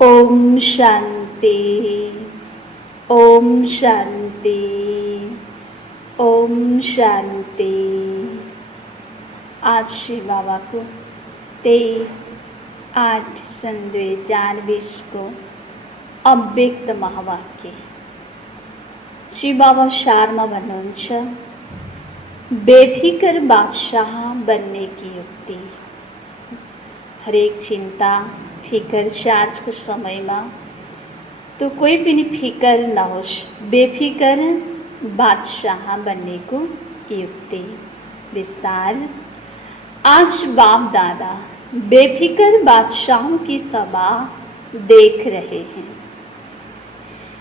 ओम शांति, ओम शांति, ओम शांति। आज श्री बाबा को 23/8/2020 को अव्यक्त महावाक्य। श्री बाबा शारमा भन्नुहुन्छ, बेफिकर बादशाह बनने की युक्ति। हरेक चिंता फिकर छ आजको समयमा, तो कोही पनि फिकर नहोस्, बेफिकर बादशाह बनने को युक्ति। विस्तार। आज बाप दादा बेफिकर बादशाहों की सभा देख रहे हैं।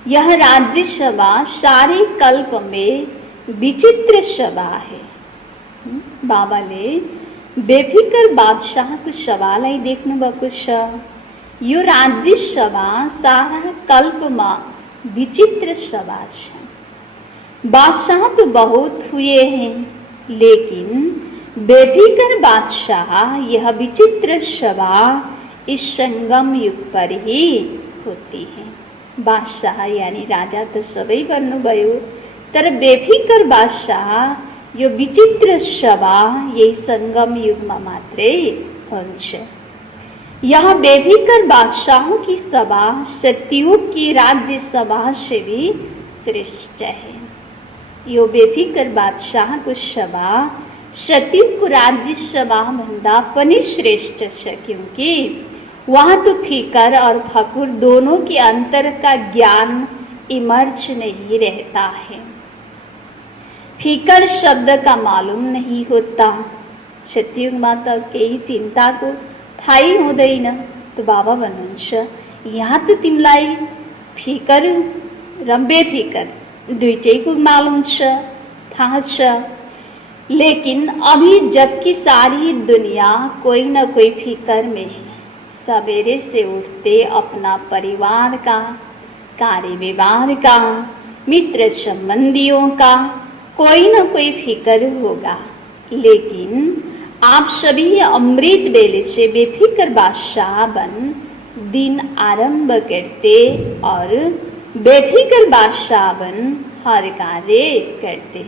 यह राज्य सभा सारे कल्प में विचित्र सभा है। बाबाले बेफिकर बादशाहको सभालाई देख्नुभएको छ। यो राज्य सभा सारा कल्पमा विचित्र सभा छ। बादशाह तो बहुत हुए हैं, लेकिन बेफिकर बादशाह यह विचित्र सभा इस संगम युग पर ही होती है। बादशाह यानी राजा तो सबै बन्नुभयो, तर बेफिकर बादशाह यो विचित्र सभा यही संगम युगमा मात्रै हुन्छ। यह बेफिकर बादशाहों की सभा सतयुग की राज्य सभा से भी श्रेष्ठ है। यो बेफिकर बादशाह को सभा सतयुग को राज्य सभा भन्दा पनि श्रेष्ठ छ, क्योंकि वहाँ तो फिकर और फकुर दोनों के अंतर का ज्ञान इमर्ज नहीं रहता है। फिकर शब्द का मालूम नहीं होता। सतयुगमा त केही चिन्ताको थाहै हुँदैन। तो बाबा भन्नुहुन्छ, यहाँ त तिमीलाई फिकर र बेफिकर दुईटैको मालूम छ, थाहा छ। लेकिन अभी जबकि सारी दुनिया कोई न कोई फिकर में है। सवेरे से उठते अपना परिवार का, कार्य व्यवहार का, मित्र संबंधियों का कोई न कोई फिकर होगा। लेकिन आप सभी अमृत बेले से बेफिकर बादशाह बन दिन आरंभ करते और बेफिकर बादशाह बन हर कार्य करते।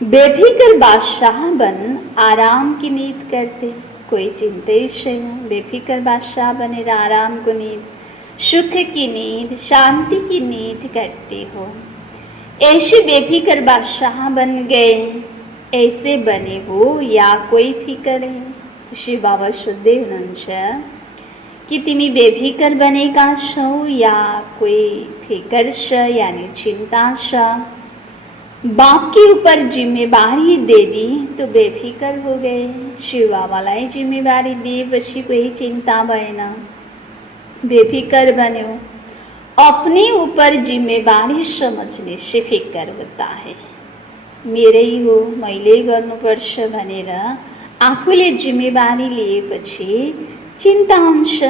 बेफिकर बादशाह बन आराम की नींद करते, कोई चिंता ही छैन। बेफिकर बादशाह बनेर आराम को नींद, सुख की नींद, शांति की नींद करते हो। ऐसे बेफिकर बादशाह बन गए, ऐसे बने हो या कोई फिकर है? श्री बाबा सोध्दै हुनुहुन्छ कि तिमी बेफिकर बनेका छौ या कोही फिकर छ यानी चिंता छ। बाप के ऊपर जिम्मेवारी दे दी तो बेफिकर हो गए। शिव बाबालाई जिम्मेवारी दिएपछि कोही चिंता भएन, बेफिकर बन्यो। अपने ऊपर जिम्मेवारी समझने से फिकर होता है। मेरै हो, मैले गर्नुपर्छ भनेर आफूले जिम्मेवारी लिएपछि चिंता हुन्छ।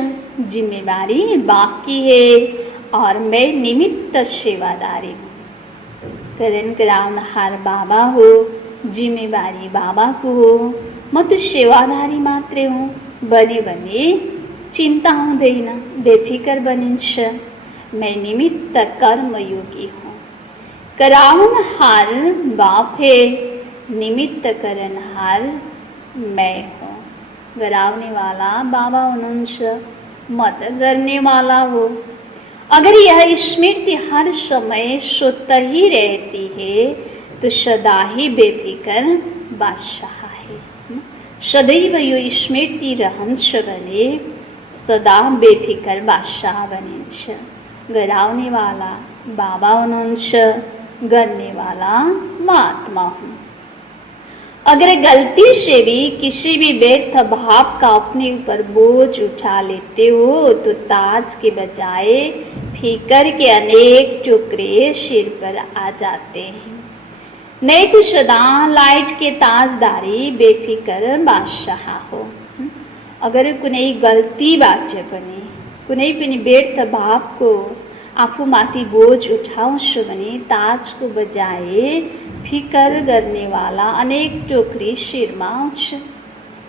जिम्मेवारी बाप की है और मैं निमित्त सेवादारी हूँ। करण गराउनहार बाबा हो, जिम्मेवारी बाबा को हो, म त सेवादारी मात्रै हुँ। बने भने चिंता हुँदैन, बेफिकर बनिन्छ। मैं निमित्त कर्मयोगी हूँ। कराउनहार बाप है, निमित्त करनहार मैं हूँ। गराउने वाला बाबा हुनुहुन्छ, म त गर्ने वाला हो। अगर यह स्मृति हर समय स्वत ही रहती है तो सदा ही बेफिकर बादशाह है। सदैव यो स्मृति रहन्छ भने सदा बेफिकर बादशाह बनिन्छ। गराउने वाला बाबा हुनुहुन्छ, करने वाला मैं आत्मा हूँ। अगर गलती से भी किसी भी व्यर्थ भाव का अपने ऊपर बोझ उठा लेते हो तो ताज के बजाय फिकर के अनेक टुकड़े सिर पर आ जाते हैं। नहीं तो सदा लाइट के ताजदारी बेफिकर बादशाह हो। अगर कुनै गल्तीबाट पनि कुनै पनि व्यर्थ भावको आफूमाथि बोझ उठाउँछु भने ताजको बजाय फिकर गर्ने वाला अनेक टोकरी सिरमा आउँछ।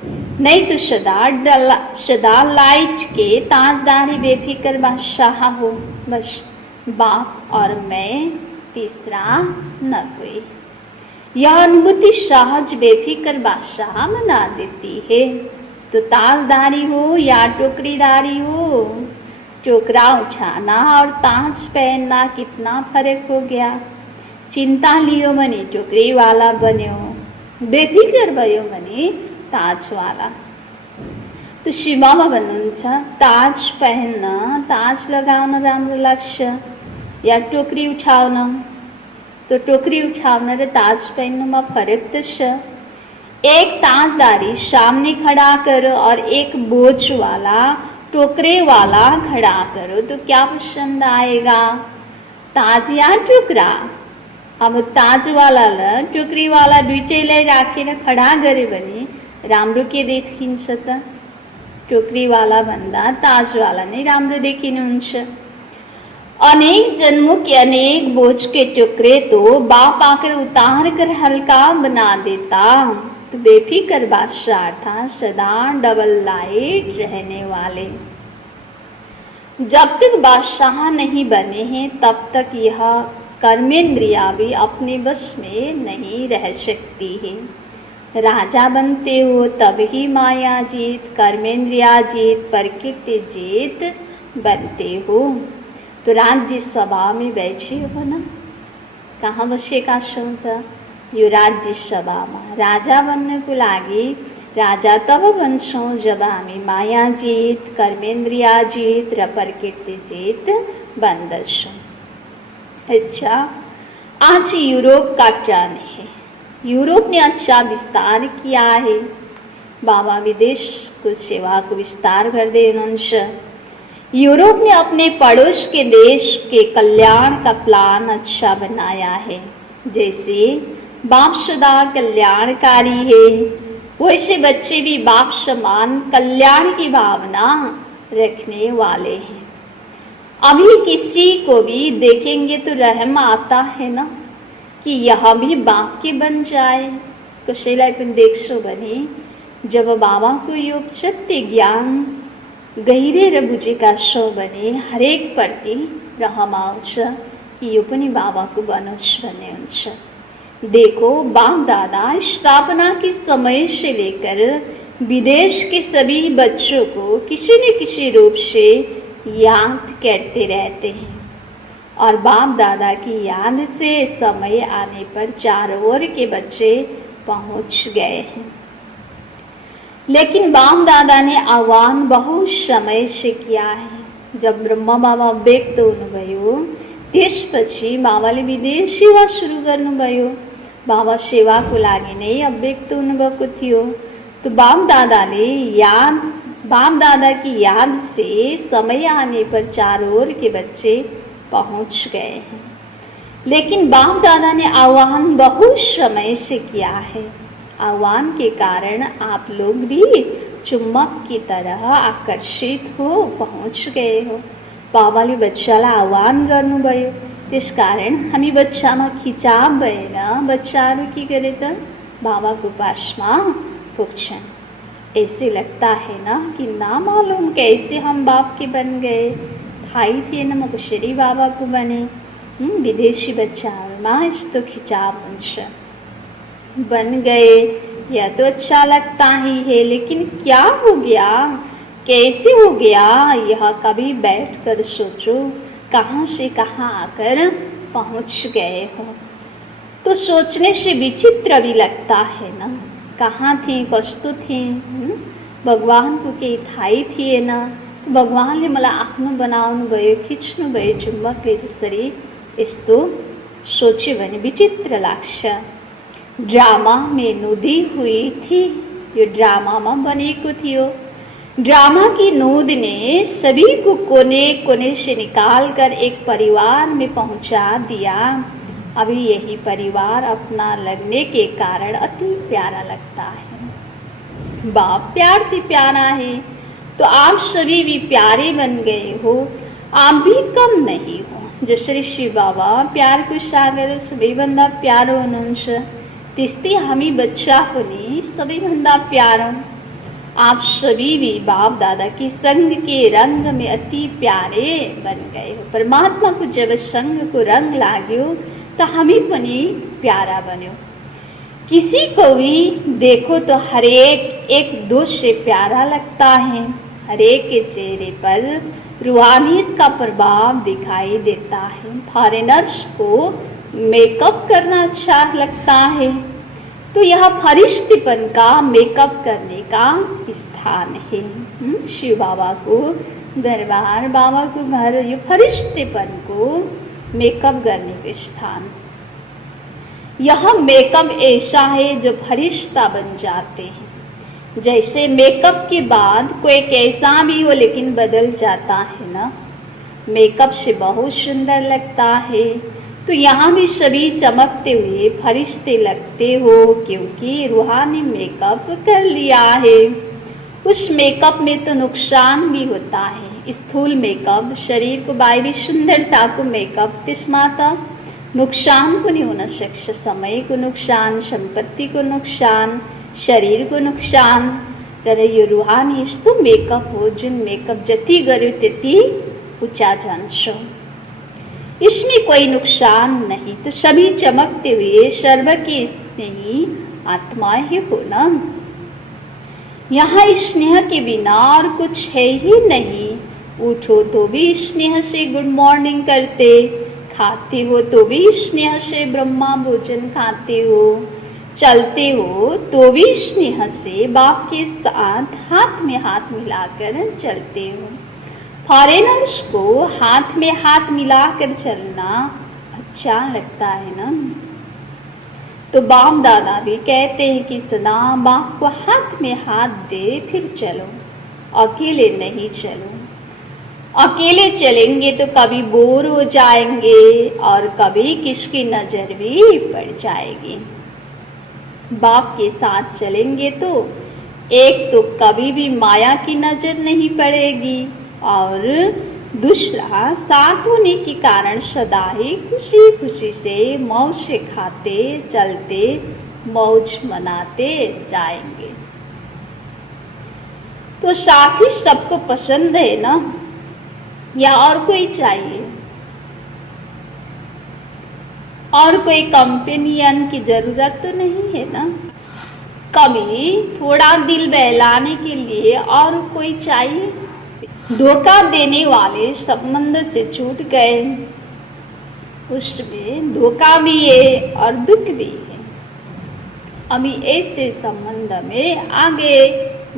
नहीं तो सदा लाइट के ताजदारी बेफिक्र बादशाह हो, बस बाप और मैं, तीसरा न कोई। यह अनुभूति सहज बेफिक्र बादशाह बना देती है। तो ताजदारी हो या टोकरीदारी हो, टोकरा उठाना और ताज पहनना कितना फर्क हो गया। चिंता लियो भने टोकरी वाला बन्यो, बेफिक्र भयो भने ताज वाला। तो शिव बाबा भन्नुहुन्छ ताज पहन्न, ताज लगाउन राम्रो लाग्छ या टोकरी उठाउन? तो टोकरी उठाउन र ताज पहन्नुमा फरक तो छ। एक ताजदारी सामने खड़ा करो और एक बोझ वाला टोकरे वाला खड़ा करो तो क्या पसंद आएगा, ताज या टोकरा? अब ताजवाला र टोकरीवाला दुईटैलाई राखेर खडा गरे भने राम्रो के देखिन्छ त? टोकरीवाला भन्दा ताजवाला नै राम्रो देखिनुहुन्छ। अनेक जन्मों के अनेक बोझ के टुकड़े तो बाप आकर उतार कर हल्का बना देता। तो बेफिक्र बादशाह था, सदा डबल लाइट रहने वाले। जब तक बादशाह नहीं बने हैं तब तक यह कर्मेंद्रिया भी अपने बस में नहीं रह सकती है। राजा बनते हो तब ही माया जीत, कर्मेंद्रिया जीत, प्रकृति जीत बनते हो। तो राज्य सभा में बैठे हो ना, कहाँ बसेका छौँ त? यो राज्य सभामा। राजा बन्नको लागि राजा तब बन्छौँ जब हामी माया जीत, कर्मेंद्रिया जीत र प्रकृति जीत बन्दछौँ। अच्छा, आज यूरोप का टर्न है। यूरोप ने अच्छा विस्तार किया है। बाबा विदेश को सेवा को विस्तार गर्दै हुनुहुन्छ। यूरोप ने अपने पड़ोस के देश के कल्याण का प्लान अच्छा बनाया है। जैसे बाप सदा कल्याणकारी है, वैसे बच्चे भी बाप समान कल्याण की भावना रखने वाले हैं। अभी किसी को भी देखेंगे तो रहम आता है ना कि यह भी बाप के बन जाए। कसैलाई पनि देख्छौ भने जब बाबाको यो सत्य ज्ञान गहिरेर बुझेका छौँ भने हरेक प्रति रहम आउँछ कि यो पनि बाबाको बनोस् भन्ने हुन्छ। देखो, बाप दादा स्थापना के समय से लेकर विदेश के सभी बच्चों को किसी न किसी रूप से याद करते रहते हैं और बाप दादा की याद से समय आने पर चारों ओर के बच्चे पहुंच गए हैं। लेकिन बाप दादा ने आह्वान बहुत समय से किया है। जब ब्रह्मा बाबा व्यक्त हुनुभयो त्यसपछि बाबाले विदेश सेवा सुरु गर्नुभयो। बाबा सेवाको लागि नै अव्यक्त हुनुभएको थियो। तो बाप दादा की याद से समय आने पर चारों ओर के बच्चे पहुंच गए हैं। लेकिन बाप दादा ने आह्वान बहुत समय से किया है। आह्वान के कारण आप लोग भी चुम्बक की तरह आकर्षित हो पहुंच गए हो। बाबाले बच्चालाई आह्वान गर्नुभयो, त्यसकारण हामी बच्चामा खिचाव भएर बच्चाहरू के गरे त बाबाको पासमा पुग्छन्। ऐसे लगता है ना कि ना मालूम कैसे हम बाप के बन गए, थाहै थिएन म कसरी बाबाको बने। विदेशी बच्चाहरूमा यस्तो खिचाव हुन्छ। बन गए यह तो अच्छा लगता ही है, लेकिन क्या हो गया, कैसे हो गया, यह कभी बैठ कर सोचो। कहाँ से कहाँ आकर पहुँच गए हो। तो सोचने से विचित्र भी लगता है ना। कहाँ थे, कस्तो थे, भगवानको केही थाहै थिएन। भगवानले मलाई आफ्नो बनाउनु भयो, खिच्नु भयो चुम्बकले जसरी। यस्तो सोच्यो भने विचित्र लाग्छ। ड्रामा में नोदी हुई थी, यो ड्रामामा बनेको थियो। ड्रामा की नोद ने सभी को कोने कोने से निकाल कर एक परिवार में पहुंचा दिया। अभी यही परिवार अपना लगने के कारण अति प्यारा लगता है। बाप प्यार से प्यारा है, तो आप सभी भी प्यारे बन गए हो। आप भी कम नहीं हो। जसरी शिव बाबा प्यारको सागर सबैभन्दा प्यारो हुनुहुन्छ, त्यस्तै हामी बच्चा पनि सबैभन्दा प्यारो। आप सभी भी बाप दादा की संग के रंग में अति प्यारे बन गए हो। परमात्मा को जब संग को रंग लाग्यो तो हमी पनि प्यारा बन्यो। किसी को भी देखो तो हर एक दोस्त से प्यारा लगता है। हर एक के चेहरे पर रूहानियत का प्रभाव दिखाई देता है। फॉरेनर्स को मेकअप करना अच्छा लगता है, तो यह फरिश्तेपन का मेकअप करने का स्थान है। शिव बाबा को दरबार, बाबा को घर, ये फरिश्तेपन को मेकअप करने का स्थान। यह मेकअप ऐसा है जो फरिश्ता बन जाते हैं। जैसे मेकअप के बाद कोई कैसा भी हो लेकिन बदल जाता है ना, मेकअप से बहुत सुंदर लगता है। तो यहाँ भी सभी चमकते हुए फरिश्ते लगते हो, क्योंकि रूहानी मेकअप कर लिया है। उस मेकअप में तो नुकसान भी होता है। स्थूल मेकअप शरीर को बाहरी सुंदरता को मेकअप तिस्माता नुकसान को नहीं होना सकता। समय को नुकसान, संपत्ति को नुकसान, शरीर को नुकसान। तरह ये रूहानी तो मेकअप हो, जिन मेकअप जति गर्यो त्यति ऊंचा जान्छौ। इसमें कोई नुकसान नहीं। तो सभी चमकते हुए सर्व के स्नेही आत्माएं ही हो ना। यहाँ स्नेह के बिना और कुछ है ही नहीं। उठो तो भी स्नेह से गुड मॉर्निंग करते, खाते हो तो भी स्नेह से ब्रह्मा भोजन खाते हो, चलते हो तो भी स्नेह से बाप के साथ हाथ में हाथ मिलाकर चलते हो। फॉरेनर्स को हाथ में हाथ मिलाकर चलना अच्छा लगता है ना। तो बाप दादा भी कहते हैं कि सदा बाप को हाथ में हाथ दे फिर चलो, अकेले नहीं चलो। अकेले चलेंगे तो कभी बोर हो जाएंगे और कभी किसकी नज़र भी पड़ जाएगी। बाप के साथ चलेंगे तो एक तो कभी भी माया की नज़र नहीं पड़ेगी, और दूसरा साथ होने के कारण सदा ही खुशी खुशी से मौज से खाते चलते मौज मनाते जाएंगे। तो साथी सबको पसंद है ना, या और कोई चाहिए? और कोई कंपेनियन की जरूरत तो नहीं है ना। कभी थोड़ा दिल बहलाने के लिए और कोई चाहिए? धोखा देने वाले संबंध से छूट गए, उसमें धोखा भी है और दुख भी है। अभी ऐसे संबंध में आगे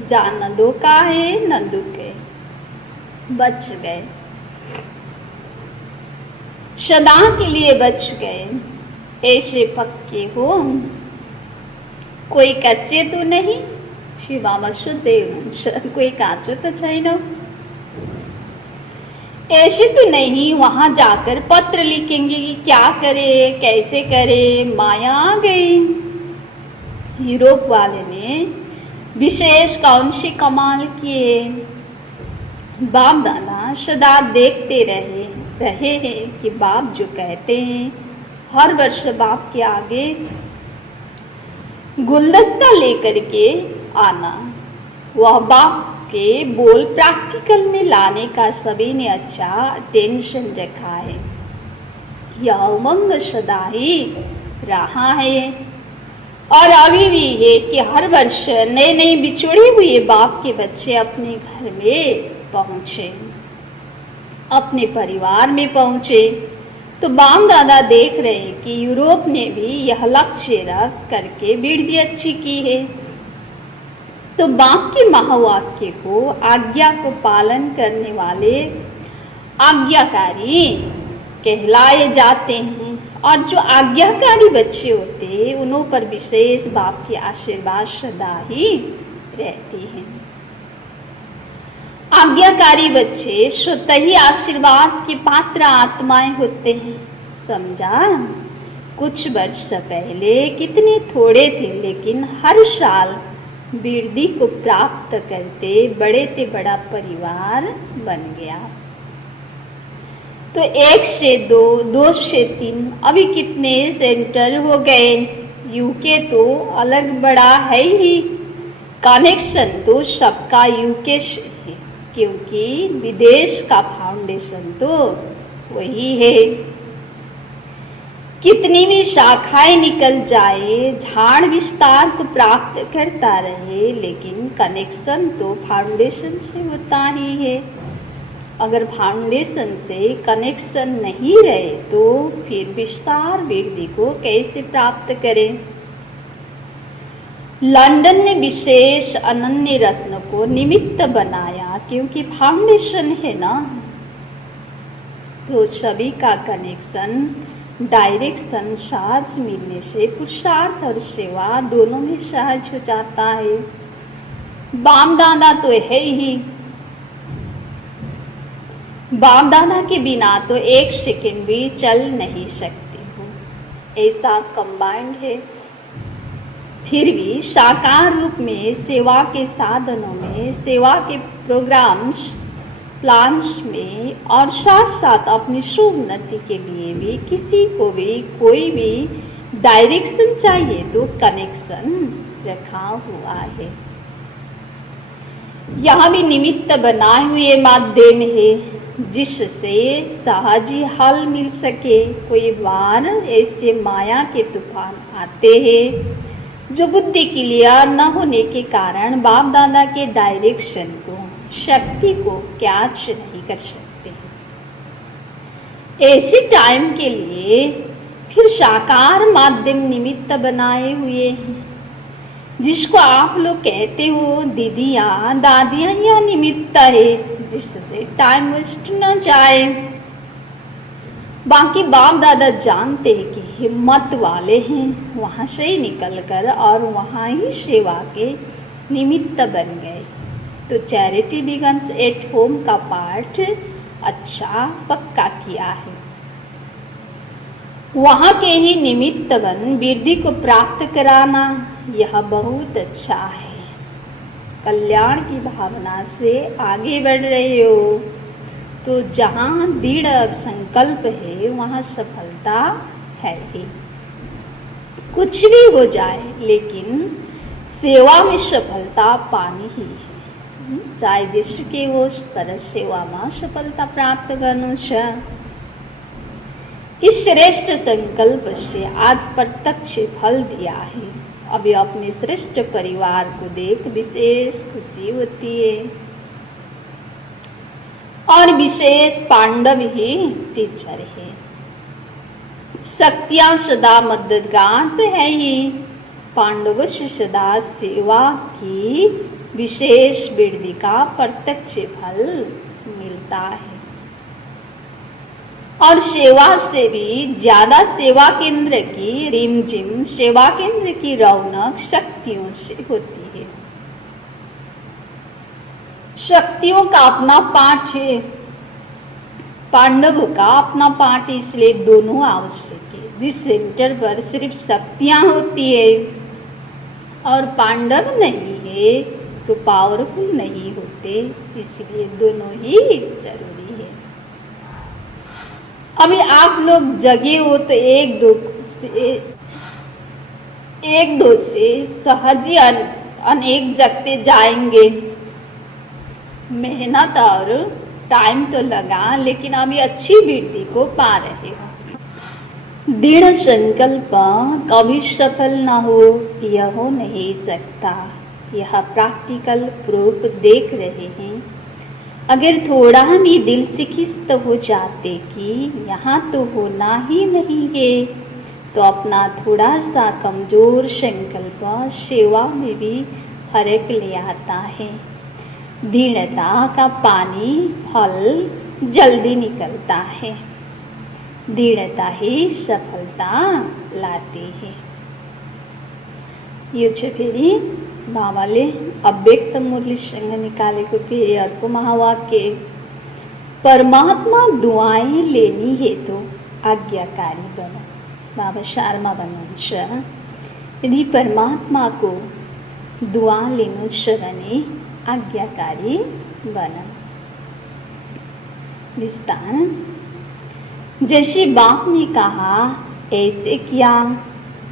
जाना धोखा है न दुख है, बच गए, सदा के लिए बच गए। ऐसे पक्के हो, कोई कच्चे तो नहीं। शिव बाबा शुद्धेव कोई काचो तो चाहिए। ऐसे तो नहीं वहां जाकर पत्र लिखेंगे कि क्या करे कैसे करे, माया आ गई। यूरोप वाले ने विशेष कौन सी कमाल किए। बाप दादा सदा देखते रहे हैं कि बाप जो कहते हैं, हर वर्ष बाप के आगे गुलदस्ता लेकर के आना, वह बाप के बोल प्रैक्टिकल में लाने का सभी ने अच्छा टेंशन रखा है। यह उमंग सदा ही रहा है और अभी भी है कि हर वर्ष नए नए बिछुड़े हुए बाप के बच्चे अपने घर में पहुँचे, अपने परिवार में पहुँचे। तो बाप दादा देख रहे हैं कि यूरोप ने भी यह लक्ष्य रख करके वृद्धि अच्छी की है। तो बाप के महावाक्य को, आज्ञा को पालन करने वाले आज्ञाकारी कहलाए जाते हैं, और जो आज्ञाकारी बच्चे होते हैं उन्हों पर विशेष बाप की आशीर्वाद सदा ही रहती है। आज्ञाकारी बच्चे स्वतः ही आशीर्वाद के पात्र आत्माएं होते हैं। समझा? कुछ वर्ष पहले कितने थोड़े थे, लेकिन हर साल वृद्धि को प्राप्त करते बड़े से बड़ा परिवार बन गया। तो 1 से 2, 2 से 3, अभी कितने सेंटर हो गए। यूके तो अलग बड़ा है ही, कनेक्शन तो सबका यूके से है, क्योंकि विदेश का फाउंडेशन तो वही है। कितनी भी शाखाएं निकल जाए, झाड़ विस्तार को प्राप्त करता रहे, लेकिन कनेक्शन तो फाउंडेशन से होता ही है। अगर फाउंडेशन से कनेक्शन नहीं रहे तो फिर विस्तार वृद्धि को कैसे प्राप्त करें। लंदन ने विशेष अनन्य रत्न को निमित्त बनाया, क्योंकि फाउंडेशन है ना, तो सभी का कनेक्शन डायरेक्शन सहज मिलने से पुरुषार्थ और सेवा दोनों में सहज हो जाता है। बाप दादा तो है ही, बाप दादा के बिना तो एक सेकंड भी चल नहीं सकती हूँ, ऐसा कंबाइंड है। फिर भी साकार रूप में सेवा के साधनों में, सेवा के प्रोग्राम्स प्लान्स में, और साथ साथ अपनी सुन्नति के लिए भी किसी को भी कोई भी डायरेक्शन चाहिए तो कनेक्शन रखा हुआ है। यहाँ भी निमित्त बनाए हुए माध्यम है जिससे सहज ही हल मिल सके। कोई बार ऐसे माया के तूफान आते हैं जो बुद्धि क्लियर न होने के कारण बाप दादा के डायरेक्शन को, शक्ति को कैच नहीं कर सकते। ऐसे टाइम के लिए फिर साकार माध्यम निमित्त बनाए हुए हैं, जिसको आप लोग कहते हो दीदियाँ दादियाँ या निमित्त है, जिससे टाइम वेस्ट न जाए। बाकी बाप दादा जानते हैं कि हिम्मत वाले हैं, वहाँ से ही निकल कर और वहाँ ही सेवा के निमित्त बन गए। तो चैरिटी बिगन्स एट होम का पाठ अच्छा पक्का किया है। वहाँ के ही निमित्त बन वृद्धि को प्राप्त कराना, यह बहुत अच्छा है। कल्याण की भावना से आगे बढ़ रहे हो तो जहाँ दृढ़ संकल्प है वहाँ सफलता है ही। कुछ भी हो जाए लेकिन सेवा में सफलता पानी ही है। चाहे जिसके हो उस तरह सेवा में सफलता प्राप्त करना है। इस श्रेष्ठ संकल्प से आज प्रत्यक्ष फल दिया है। अभी अपने श्रेष्ठ परिवार को देख विशेष खुशी होती है, और विशेष पांडव ही टीचर है। शक्तियां सदा मददगार तो है ही, पांडवों से सदा सेवा की विशेष वृद्धि का प्रत्यक्ष फल मिलता है। और सेवा से भी ज्यादा सेवा केंद्र की रिमझिम, सेवा केंद्र की रौनक शक्तियों से होती है। शक्तियों का अपना पाठ है, पांडवों का अपना पाठ, इसलिए दोनों आवश्यक है। जिस सेंटर पर सिर्फ शक्तियां होती है और पांडव नहीं है तो पावरफुल नहीं होते, इसलिए दोनों ही जरूरी है। अभी आप लोग जगे हो तो एक दो से सहज ही अनेक जगते जाएंगे। मेहनत और टाइम तो लगा, लेकिन अभी अच्छी वृद्धि को पा रहे हो। दृढ़ संकल्प कभी सफल न हो यह हो नहीं सकता, यह प्रैक्टिकल प्रूफ देख रहे हैं। अगर थोड़ा भी दिल से खिस्त हो जाते कि यहाँ तो होना ही नहीं है, तो अपना थोड़ा सा कमजोर संकल्प सेवा में भी फर्क ले आता है। दृढ़ता का पानी फल जल्दी निकलता है, दृढ़ता ही सफलता लाती है। ये फेरी बाबाले अव्यक्त मूल्य संग निकाले को फेरी अर्थ महावाक्य। परमात्मा दुआएं लेनी है तो आज्ञाकारी बनो। बाबा शर्मा बनो, यदि परमात्मा को दुआ लेनो शरणे आज्ञाकारी बना। विस्तार, जैसे बाप ने कहा ऐसे किया,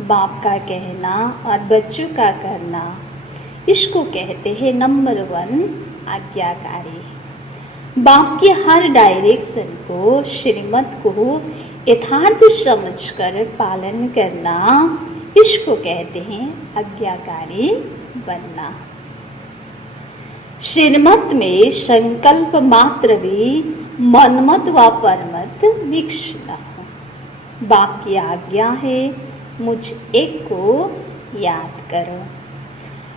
बाप का कहना और बच्चों का करना इसको कहते हैं नंबर 1 आज्ञाकारी। बाप के हर डायरेक्शन को, श्रीमत को यथार्थ समझकर पालन करना, इसको कहते हैं आज्ञाकारी बनना। श्रीमत में संकल्प मात्र भी मनमत व परमत मिक्स न हो। बाप की आज्ञा है मुझ एक को याद करो।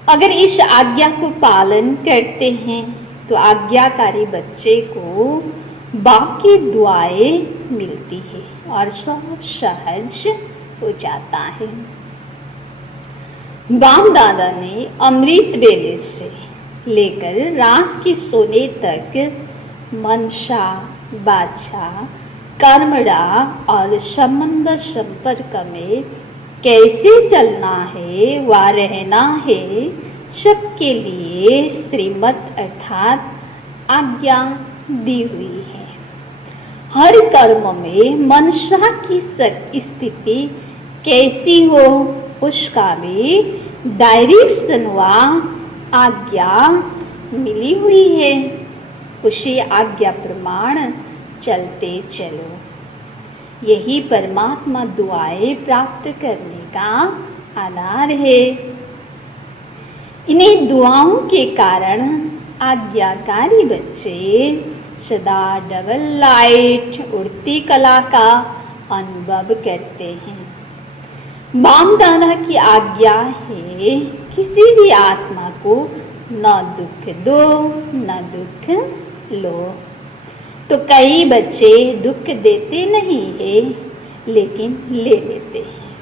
अगर इस आज्ञा को पालन करते हैं तो आज्ञाकारी बच्चे को बाप की दुआएं मिलती है और सब सहज हो जाता है। बाप दादा ने अमृत वेले से लेकर रात के सोने तक मनसा, बाछा, कर्मड़ा और संबंध संपर्क में कैसे चलना है व रहना है, सबके लिए श्रीमत अर्थात आज्ञा दी हुई है। हर कर्म में मनसा की स्थिति कैसी हो, उसका भी डायरेक्शन व आज्ञा मिली हुई है। उसी आज्ञा प्रमाण चलते चलो। यही परमात्मा दुआएं प्राप्त करने का आधार है। इन्हीं दुआओं के कारण आज्ञाकारी बच्चे सदा डबल लाइट उड़ती कला का अनुभव करते हैं। बाप दादा की आज्ञा है किसी भी आत्मा को न दुख दो न दुख लो। तो कई बच्चे दुख देते नहीं है लेकिन ले लेते हैं।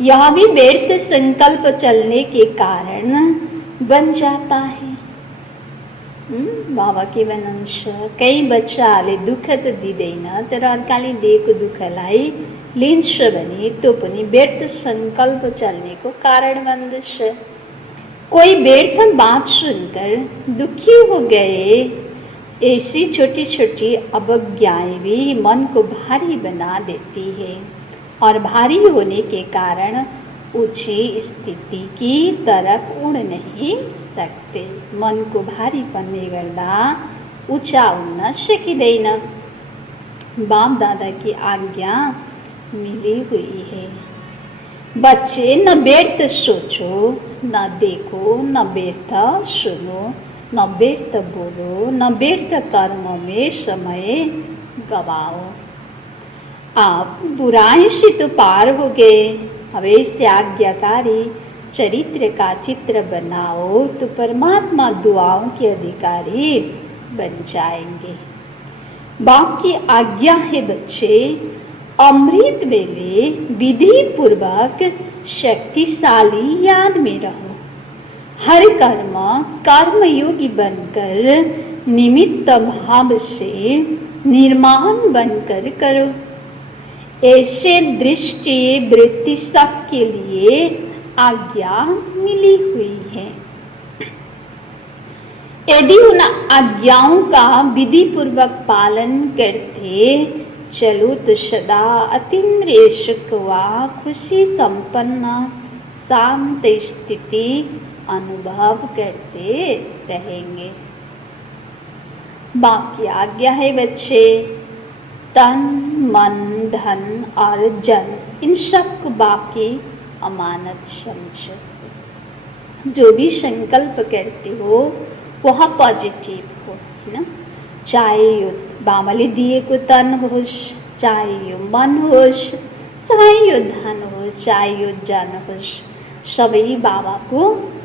यह भी व्यर्थ संकल्प चलने के कारण बन जाता है। बाबा के वंश कई बच्चा आले दुख त दिँदैन तर अर्काले दिएको दुःखलाई लिन्छ भने त्यो पनि व्यर्थ संकल्प चल्नेको कारण बन्दछ। कोई व्यर्थ बात सुनकर दुखी हो गए। ऐसी छोटी छोटी अवज्ञाएं भी मन को भारी बना देती है और भारी होने के कारण ऊंची स्थिति की तरफ उड़ नहीं सकते। मन को भारी पन्ने गर्दा ऊंचा उड़न सकिँदैन। बाप दादा की आज्ञा मिली हुई है। बच्चे न व्यर्थ सोचो, न देखो, न व्यर्थ सुनो, न व्यर्थ बोलो, न व्यर्थ कर्मों में समय गवाओ। आप बुराई से तो पार हो गए। अब ऐसे आज्ञाकारी चरित्र का चित्र बनाओ तो परमात्मा दुआओं के अधिकारी बन जाएंगे। बाप की आज्ञा है बच्चे, अमृत वेले विधि पूर्वक शक्तिशाली याद में रहो। हर कर्म कर्मयोगी बनकर निमित्त भाव से निर्माण बनकर करो। ऐसे दृष्टि वृत्ति सबके लिए आज्ञा मिली हुई है। यदि उन आज्ञाओं का विधि पूर्वक पालन करते चलो तो सदा अतीन्द्रिय सुख व खुशी संपन्न शांत स्थिति अनुभव करते रहेंगे। बाप की आज्ञा है बच्चे, तन मन धन और जन इन सब को बाप की अमानत समझो। जो भी संकल्प करते हो वह पॉजिटिव हो, है ना। चाहे यो बाबाले दिएको तन होस्, चाहे यो मन होस्, चाहे यो धन होस्, चाहे यो जन होस्, सबै बाबाको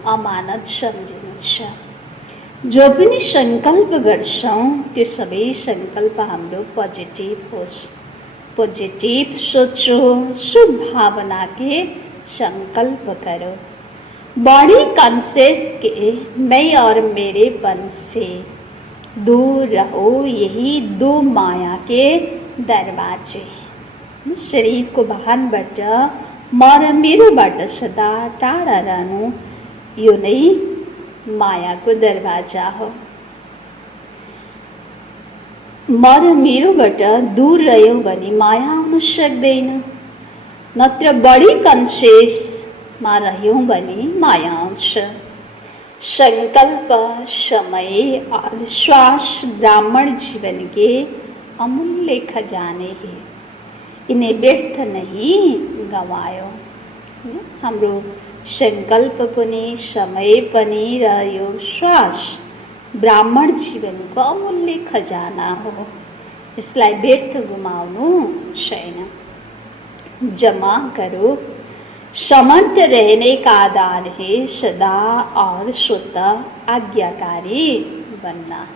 अमानत सम्झिनुहोस्। जो पनि संकल्प गर्छौँ त्यो सबै संकल्प हाम्रो पॉजिटिव होस्। पॉजिटिव सोचो, शुभ भावना के संकल्प करो। बॉडी कॉन्शियस के मैं और मेरेपन से दूर रहो। यही दो माया के दरवाजे। शरीर को वाहनबाट म र मेरोबाट सदा टाढा रहनु, यो नै माया को दरवाजा हो। म र मेरोबाट दूर रह्यो भने माया आउन सक्दैन। नत्र बढी कन्सियसमा रह्यौँ भने माया आउँछ। संकल्प, समय और श्वास ब्राह्मण जीवन के अमूल्य खजाने हैं। इन्हें व्यर्थ नहीं गवायो। हाम्रो संकल्प पनि, समय पनि र यो श्वास ब्राह्मण जीवनको अमूल्य खजाना हो। यसलाई व्यर्थ गुमाउनु छैन। जमा करो। समर्थ रहने का आधार है सदा और स्वतः आज्ञाकारी बनना।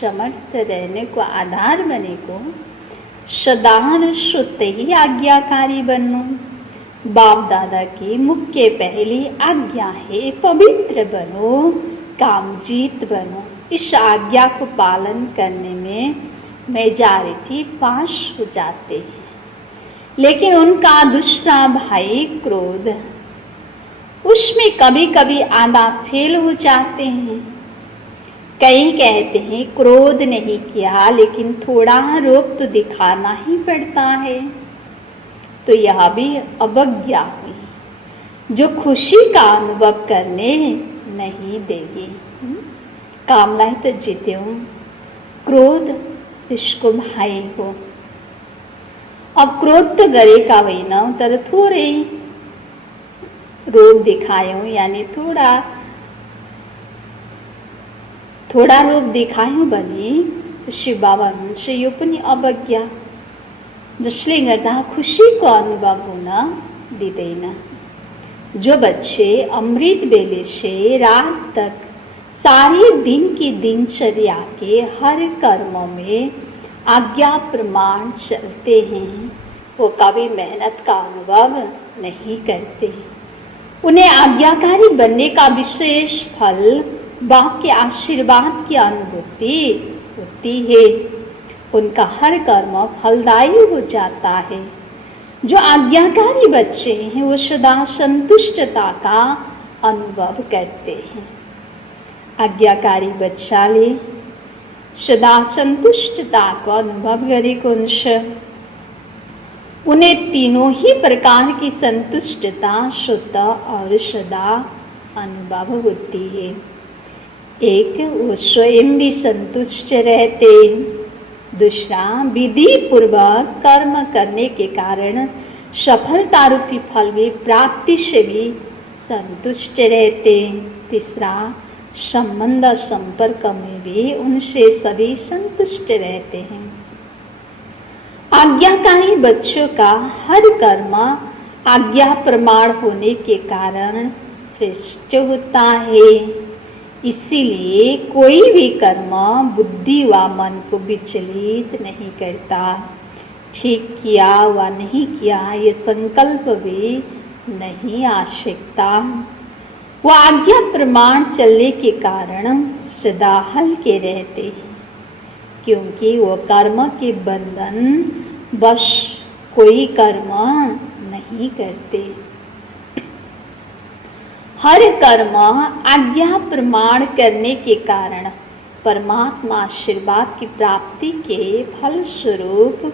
समर्थ रहने को आधार बनेको सदा र स्वतः ही आज्ञाकारी बन्नु। बाप दादा की मुख्य पहली आज्ञा है पवित्र बनो, कामजीत बनो। इस आज्ञा को पालन करने में मेजॉरिटी पास हो जाते हैं, लेकिन उनका दूसरा भाई क्रोध, उसमें कभी कभी आधा फेल हो जाते हैं। कई कहते हैं क्रोध नहीं किया, लेकिन थोड़ा रोक तो दिखाना ही पड़ता है। तो यह भी अवज्ञा हुई जो खुशी का अनुभव करने नहीं देगी। कामलाई त जित्यो, क्रोध त्यसको भाइ हो। अब क्रोध त गरेका होइनौँ, तर थोरै रोग देखायौँ, यानी थोड़ा रोग देखायौँ भने शिव बाबा हुनुहुन्छ यो पनि अवज्ञा, जसले गर्दा खुशीको अनुभव हुन दिँदैन। जो बच्चे अमृत बेले से रात तक सारे दिन की दिनचर्या के हर कर्मों में आज्ञा प्रमाण चलते हैं, वो कभी मेहनत का अनुभव नहीं करते। उन्हें आज्ञाकारी बनने का विशेष फल, बाप के आशीर्वाद की अनुभूति होती है। उनका हर कर्म फलदायी हो जाता है। जो आज्ञाकारी बच्चे हैं वो सदा संतुष्टता का अनुभव करते हैं। आज्ञाकारी बच्चाले सदा संतुष्टताको अनुभव गरेको हुन्छ। उन्हें तीनों ही प्रकार की संतुष्टता स्वतः और सदा अनुभव होती है। एक, वो स्वयं भी संतुष्ट रहते। दूसरा, विधि पूर्वक कर्म करने के कारण सफलता रूपी फल की प्राप्ति से भी संतुष्ट रहते। तीसरा, संबंध संपर्क में भी उनसे सभी संतुष्ट रहते हैं। आज्ञाकारी बच्चों का हर कर्म आज्ञा प्रमाण होने के कारण श्रेष्ठ होता है। इसीलिए कोई भी कर्म बुद्धि व मन को विचलित नहीं करता। ठीक किया व नहीं किया ये संकल्प भी नहीं आ सकता। वह आज्ञा प्रमाण चलने के कारण सदा हल्के रहते हैं, क्योंकि वो कर्म के बंधन बस कोई कर्म नहीं करते। हर कर्म आज्ञा प्रमाण करने के कारण परमात्मा आशीर्वाद की प्राप्ति के फल स्वरूप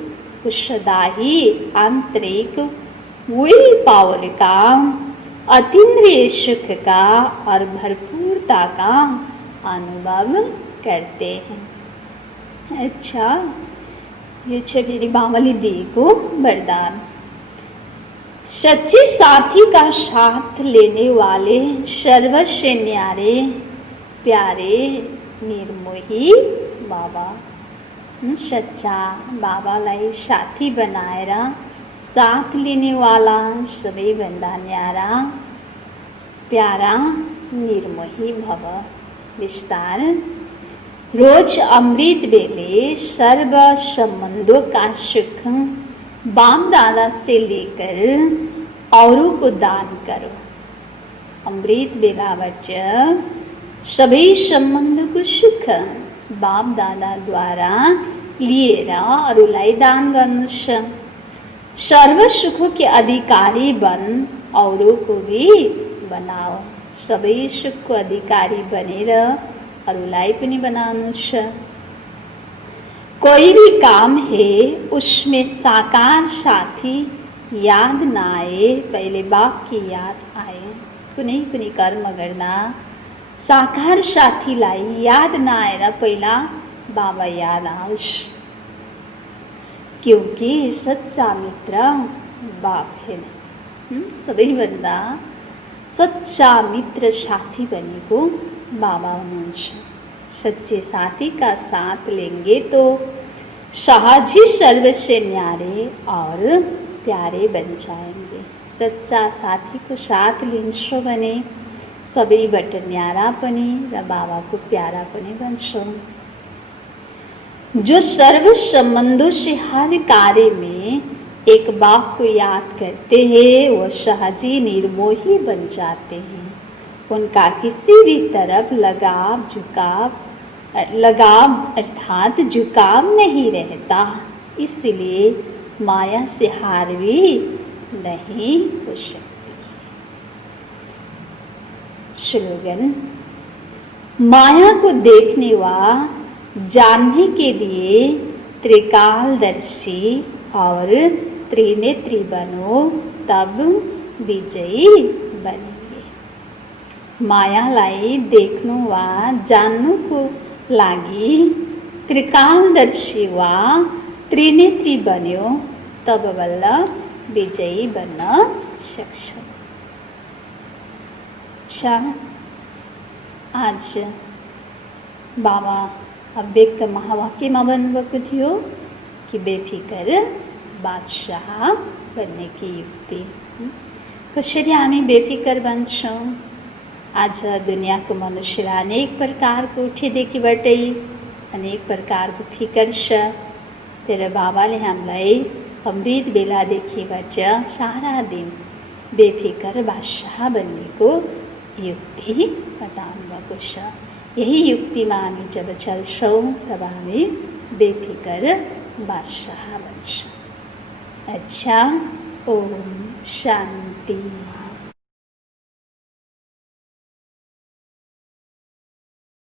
सदा ही आंतरिक विल पावर का, अतीन्द्रिय सुख का और भरपूरता का अनुभव करते हैं। अच्छा, ये मेरी बावली दी को वरदान। सच्चे साथी का साथ लेने वाले सर्वस्व न्यारे प्यारे निर्मोही बाबा। सच्चा बाबालाई साथी बनाएर साथ लेने वाला सबैभन्दा न्यारा प्यारा निर्मोही भव। विस्तार। रोज अमृत बेले सर्व संबंधों का सुख बाप दादा से लेकर औरों को दान करो। अमृत बेलाबाट सबै सम्बन्धको सुख बाप दादा द्वारा लिएर अरूलाई दान गर्नुहोस्। सर्व सुखों के अधिकारी बन, औरों को भी बनाओ। सबै सुखको अधिकारी बनेर अरूलाई पनि बनाउनुहोस्। कोई भी काम है उसमें साकार साथी याद न आए, पहले बाप की याद आए। कुनै पनि कर्म गर्दा साकार साथीलाई याद नआएर पहिला बाबा याद आओस्, क्योंकि सच्चा मित्र बाप है। सबैभन्दा सच्चा मित्र साथी भनेको बाबा हुनुहुन्छ। सच्चे साथी का साथ लेंगे तो सहज ही सर्वसे न्यारे और प्यारे बन जाएंगे। सच्चा साथी को साथ लिन्छौँ भने सबैबाट न्यारा पनि र बाबाको प्यारा पनि बन्छौँ। जो सर्व संबंधों से हर कार्य में एक बाप को याद करते हैं वह सहज ही निर्मोही बन जाते हैं। उनका किसी भी तरफ लगाव अर्थात झुकाव नहीं रहता, इसलिए माया से हार भी नहीं हो सकती। स्लोगन: माया को देखने व जानने के लिए त्रिकालदर्शी और त्रिनेत्री बनो, तब विजयी बनेंगे। मायालाई देख्नु वा जान्नुको लागि त्रिकालदर्शी वा त्रिनेत्री बन्यो तब बल्ल विजयी बन्न सक्छौँ। अच्छा, आज बाबा अव्यक्त महावाक्यमा भन्नुभएको थियो कि बेफिकर बादशाह बन्ने की युक्ति। कसरी हामी बेफिकर बन्छौँ? आज दुनियाँको मनुष्यलाई अनेक प्रकारको उठेदेखिबाटै अनेक प्रकारको फिकर छ। तर बाबाले हामीलाई अमृत बेलादेखिबाट सारा दिन बेफिकर बादशाह बन्नेको युक्ति बताउनु भएको छ। यही युक्तिमा हामी जब चल्छौँ तब हामी बेफिकर बादशाह बन्छौँ। अच्छा, ओम शान्ति।